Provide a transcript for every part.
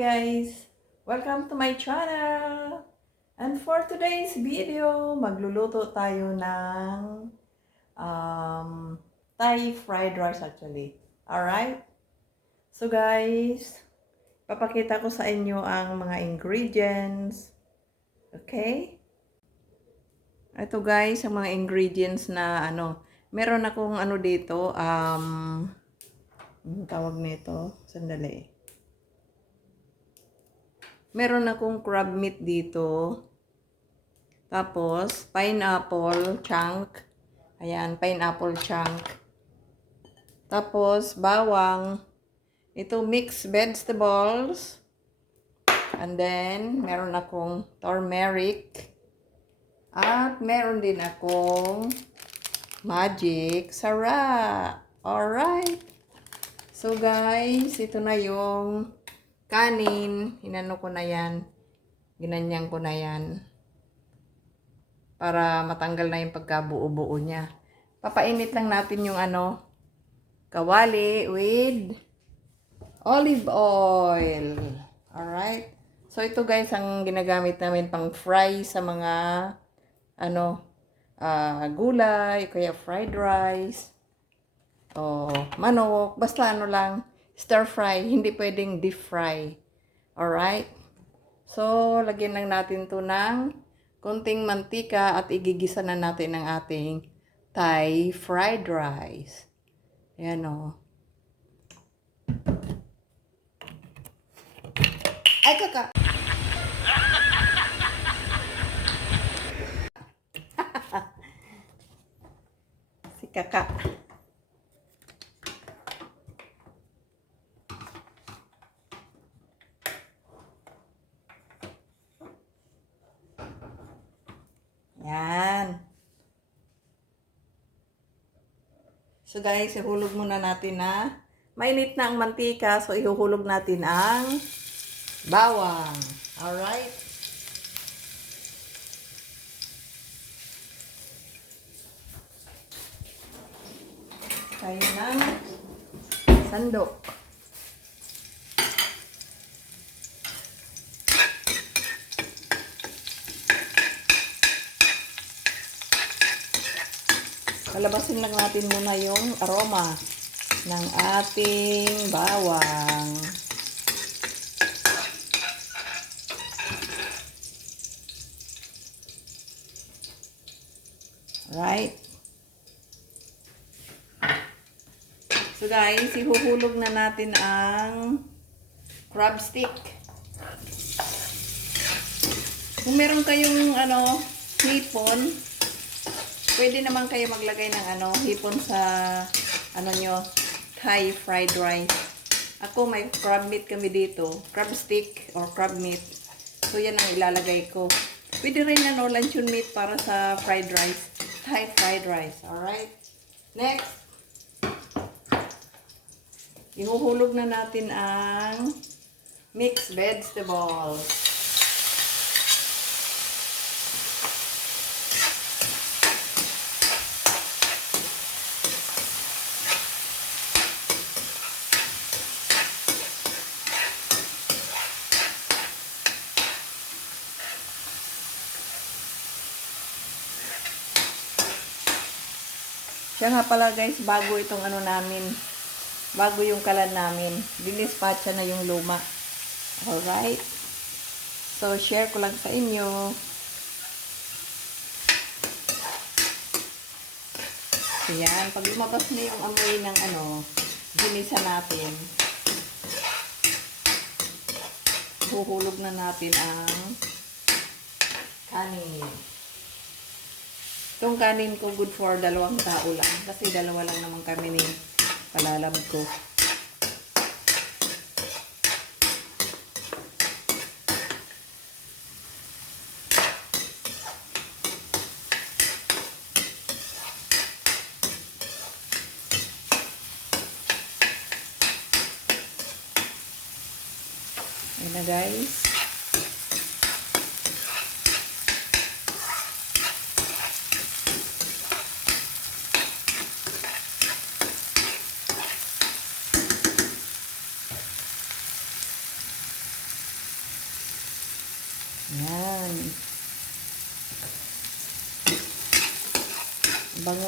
guys! Welcome to my channel! And for today's video, magluluto tayo ng Thai fried rice actually. Alright? So guys, papakita ko sa inyo ang mga ingredients. Okay? Ito guys, ang mga ingredients na meron akong dito, tawag nito, sandali. Meron akong crab meat dito. Tapos, pineapple chunk. Ayan, pineapple chunk. Tapos, bawang. Ito, mixed vegetables. And then, meron akong turmeric. At meron din akong magic sarap. Alright. So, guys, ito na yung kanin, hinano ko na yan, ginanyang ko na yan, para matanggal na yung pagkabuo-buo niya. Papainit lang natin yung kawali with olive oil. Alright? So, ito guys, ang ginagamit namin pang fry sa mga, gulay, kaya fried rice, o manok, basta lang, stir fry, hindi pwedeng deep fry. Alright? So, lagyan lang natin to ng konting mantika at igigisa na natin ang ating Thai fried rice. Ayan o. Ay, kaka! Si kaka. Yan. So guys, ihulog muna natin na mainit na ang mantika. So ihuhulog natin ang bawang. Alright? Tayo ng sandok. Palabasin lang natin muna yung aroma ng ating bawang. Right? So guys, ihuhulog na natin ang crab stick. Kung meron kayong hipon, pwede naman kayo maglagay ng hipon sa nyo, Thai fried rice. Ako may crab meat kami dito, crab stick or crab meat. So yan ang ilalagay ko. Pwede rin luncheon meat para sa fried rice, Thai fried rice. Alright? Next, ihuhulog na natin ang mixed vegetables. Siya nga pala guys, bago itong namin. Bago yung kalan namin. Dinispatcha na yung luma. Alright? So, share ko lang sa inyo. Ayan. Pag lumabas na yung amoy ng ginisa natin, huhulog na natin ang kanin. Itong kanin ko good for 2 tao lang. Kasi 2 lang naman kami ni palalam ko. Ayan na guys.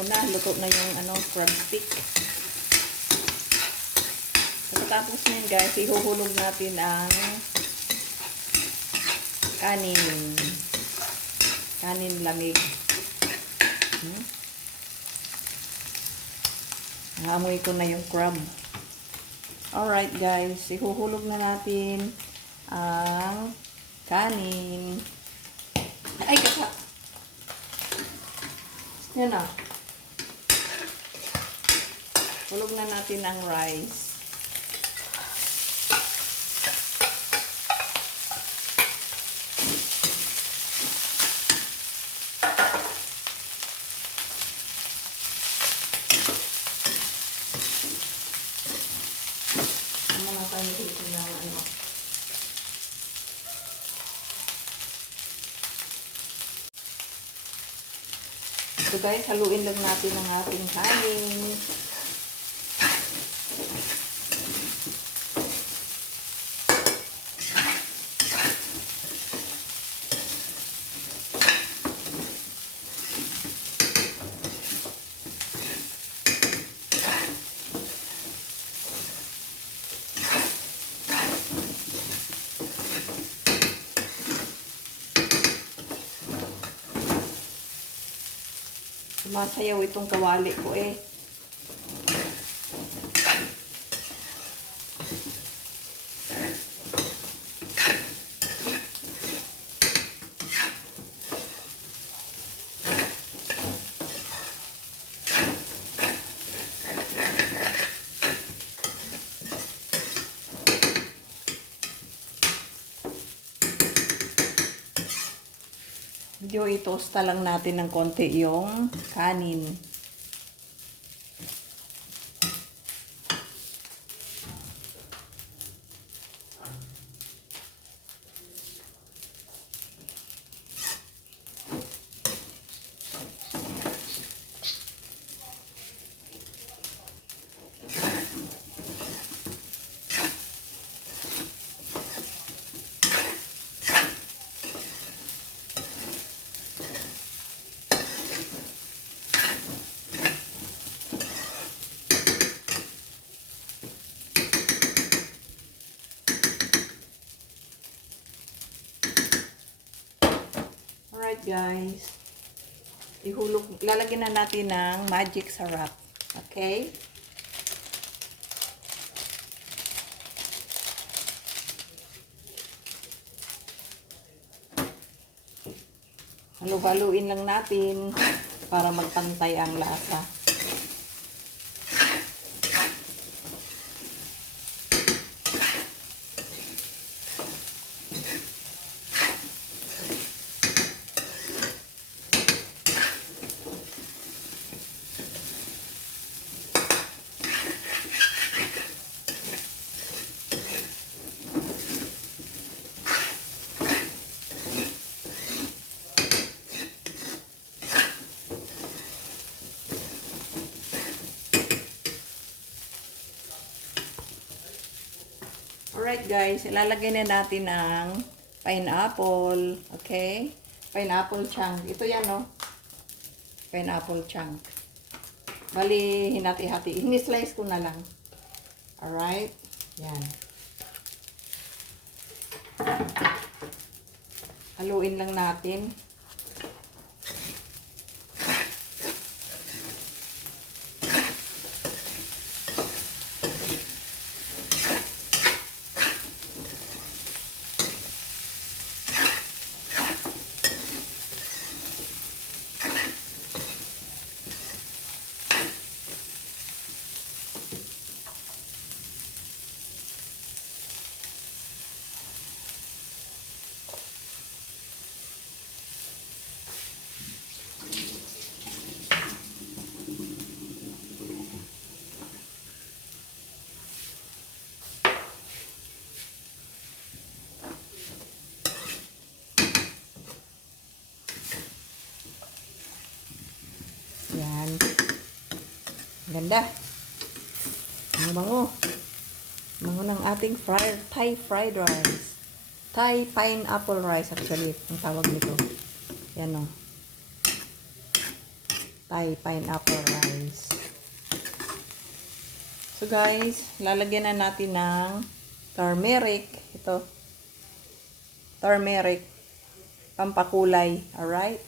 na, luto na yung crab stick. Pagkatapos niyan guys, ihuhulog natin ang kanin lamig. Naamoy ko na yung crab. Alright guys, ihuhulog na natin ang kanin. Ay, kaka. Yan na. Hulog na natin ang rice. So guys, haluin lang natin ang ating kanin. Sumasayaw itong kawali ko eh. Medyo itosta lang natin ng konti yung kanin. Alright guys, lalagyan na natin ng magic sarap. Okay? Halu-haluin lang natin para magpantay ang lasa. Alright guys, ilalagay na natin ang pineapple. Okay? Pineapple chunk. Ito yan, no? Pineapple chunk. Bali, hinati-hati. Ini-slice ko na lang. Alright? Yan. Haluin lang natin. Yan. Ganda. Ang bango. Bango ng ating Thai fried rice. Thai pineapple rice actually, ang tawag nito. Yan o. Thai pineapple rice. So guys, lalagyan na natin ng turmeric. Ito. Turmeric. Pampakulay. Alright?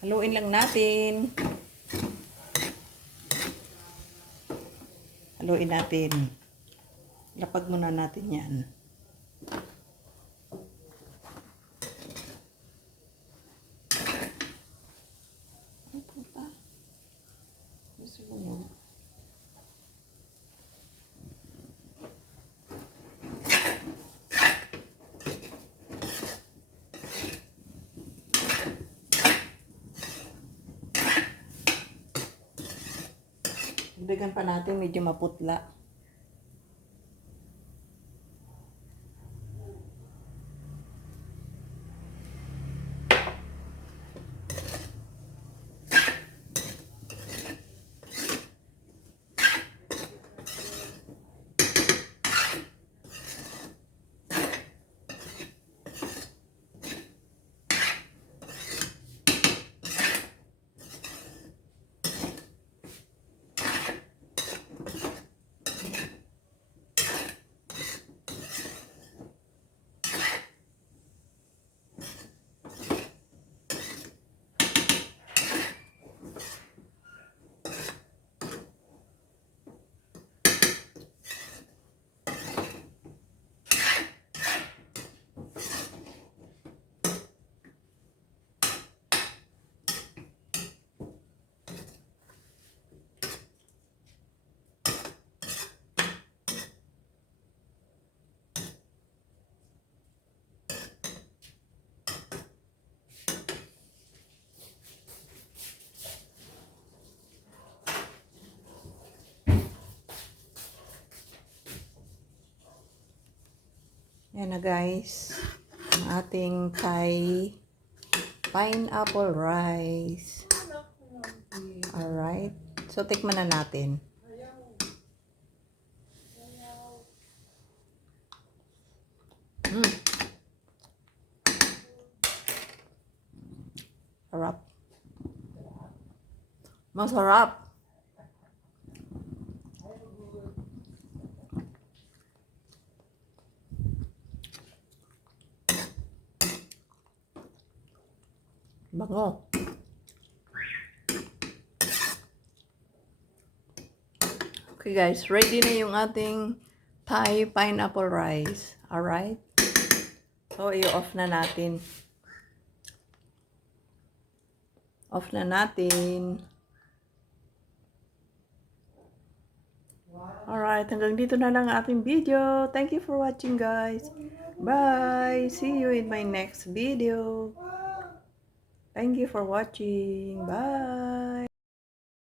Haluin lang natin. Haluin natin. Lapag muna natin yan. Ay, puta. Gusto ko yun. Dagdagan pa natin, medyo maputla. Yan na guys, ang ating Thai pineapple rice. Alright, so tikman na natin. Sarap. Masarap. Bango. Okay guys, ready na yung ating Thai pineapple rice. Alright? So, i-off na natin. Off na natin. Alright, hanggang dito na lang ating video. Thank you for watching guys. Bye! See you in my next video. Thank you for watching. Bye!